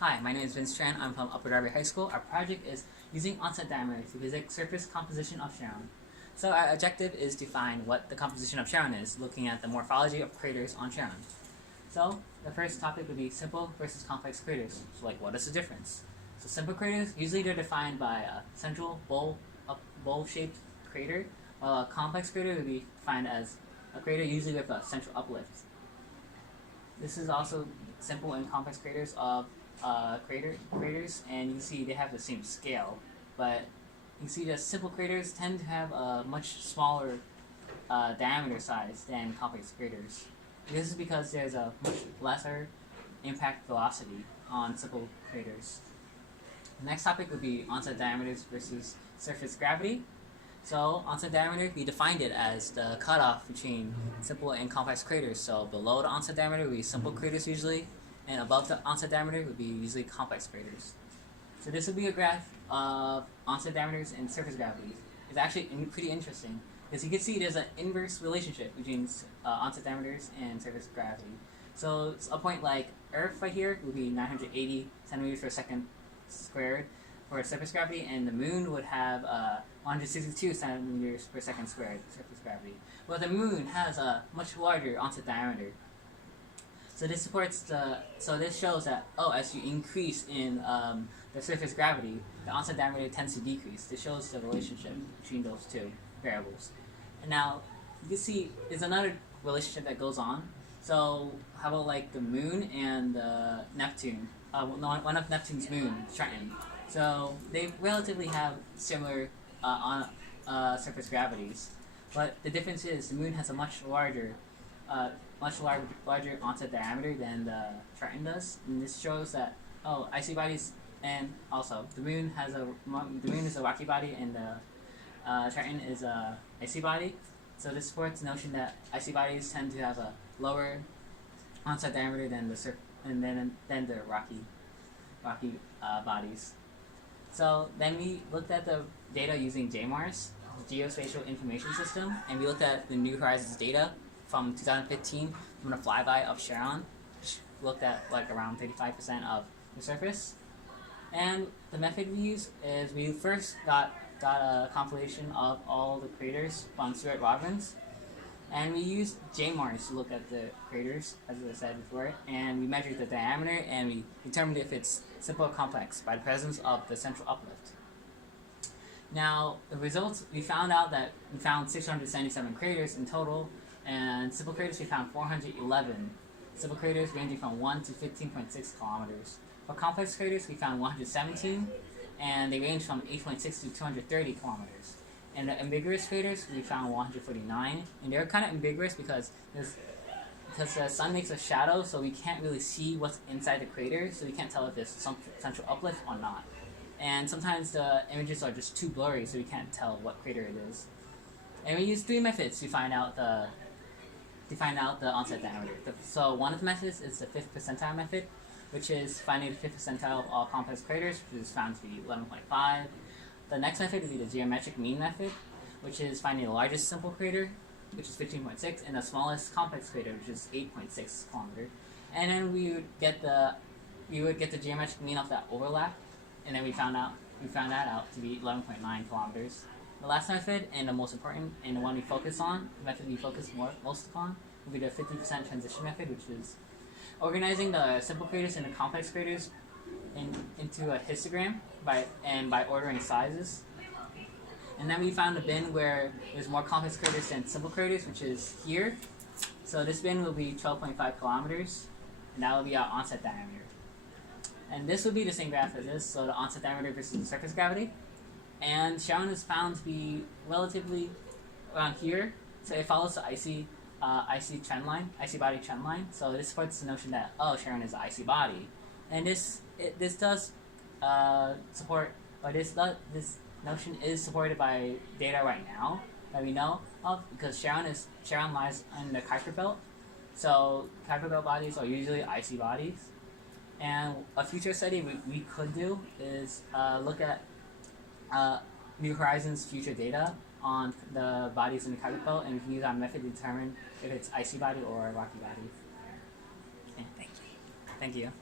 Hi, my name is Vince Tran. I'm from Upper Darby High School. Our project is using onset diameter to predict surface composition of Charon. So our objective is to find what the composition of Charon is, looking at the morphology of craters on Charon. So the first topic would be simple versus complex craters. So what is the difference? So simple craters, usually they're defined by a central bowl-shaped crater, while a complex crater would be defined as a crater usually with a central uplift. This is also simple and complex craters of craters, and you can see they have the same scale, but you see that simple craters tend to have a much smaller diameter size than complex craters. This is because there's a much lesser impact velocity on simple craters. The next topic would be onset diameters versus surface gravity. So onset diameter, we defined it as the cutoff between simple and complex craters. So below the onset diameter would be simple craters usually, and above the onset diameter would be usually complex craters. So this would be a graph of onset diameters and surface gravity. It's actually pretty interesting, because you can see there's an inverse relationship between onset diameters and surface gravity. So a point like Earth right here would be 980 centimeters per second squared for surface gravity, and the Moon would have 162 centimeters per second squared surface gravity. Well, the Moon has a much larger onset diameter. So this shows that as you increase in the surface gravity, the onset diameter tends to decrease. This shows the relationship between those two variables. And now you can see there's another relationship that goes on. So how about like the Moon and Neptune? One of Neptune's moon, Triton. So they relatively have similar surface gravities, but the difference is the Moon has a much larger onset diameter than the Triton does, and this shows that icy bodies, and also the Moon is a rocky body, and the Triton is a icy body. So this supports the notion that icy bodies tend to have a lower onset diameter than the rocky bodies. So then we looked at the data using JMARS, Geospatial Information System, and we looked at the New Horizons data from 2015 from the flyby of Charon, which looked at like around 35% of the surface. And the method we used is we first got a compilation of all the craters from Stuart Robbins, and we used JMARS to look at the craters, as I said before, and we measured the diameter, and we determined if it's simple or complex by the presence of the central uplift. Now, the results, we found 677 craters in total, and simple craters we found 411. Simple craters ranging from 1 to 15.6 kilometers. For complex craters, we found 117, and they range from 8.6 to 230 kilometers. And the ambiguous craters, we found 149, and they're kind of ambiguous because the sun makes a shadow, so we can't really see what's inside the crater, so we can't tell if there's some central uplift or not. And sometimes the images are just too blurry, so we can't tell what crater it is. And we use three methods to find out the onset diameter. So one of the methods is the 5th percentile method, which is finding the 5th percentile of all complex craters, which is found to be 11.5. The next method would be the geometric mean method, which is finding the largest simple crater, which is 15.6, and the smallest complex crater, which is 8.6 kilometers. And then we would get the geometric mean of that overlap, and then we found that out to be 11.9 kilometers. The last method, and the most important, and the one we focus on, the method we focus most upon, would be the 50% transition method, which is organizing the simple craters and the complex craters into a histogram by ordering sizes. And then we found a bin where there's more complex craters than simple craters, which is here. So this bin will be 12.5 kilometers, and that will be our onset diameter. And this would be the same graph as this, so the onset diameter versus the surface gravity. And Charon is found to be relatively around here, so it follows the icy body trend line. So this supports the notion that Charon is an icy body, and this notion is supported by data right now that we know of, because Charon lies in the Kuiper belt. So Kuiper belt bodies are usually icy bodies, and a future study we could do is look at New Horizons future data on the bodies in the Kuiper belt, and we can use our method to determine if it's icy body or a rocky body. Okay, thank you.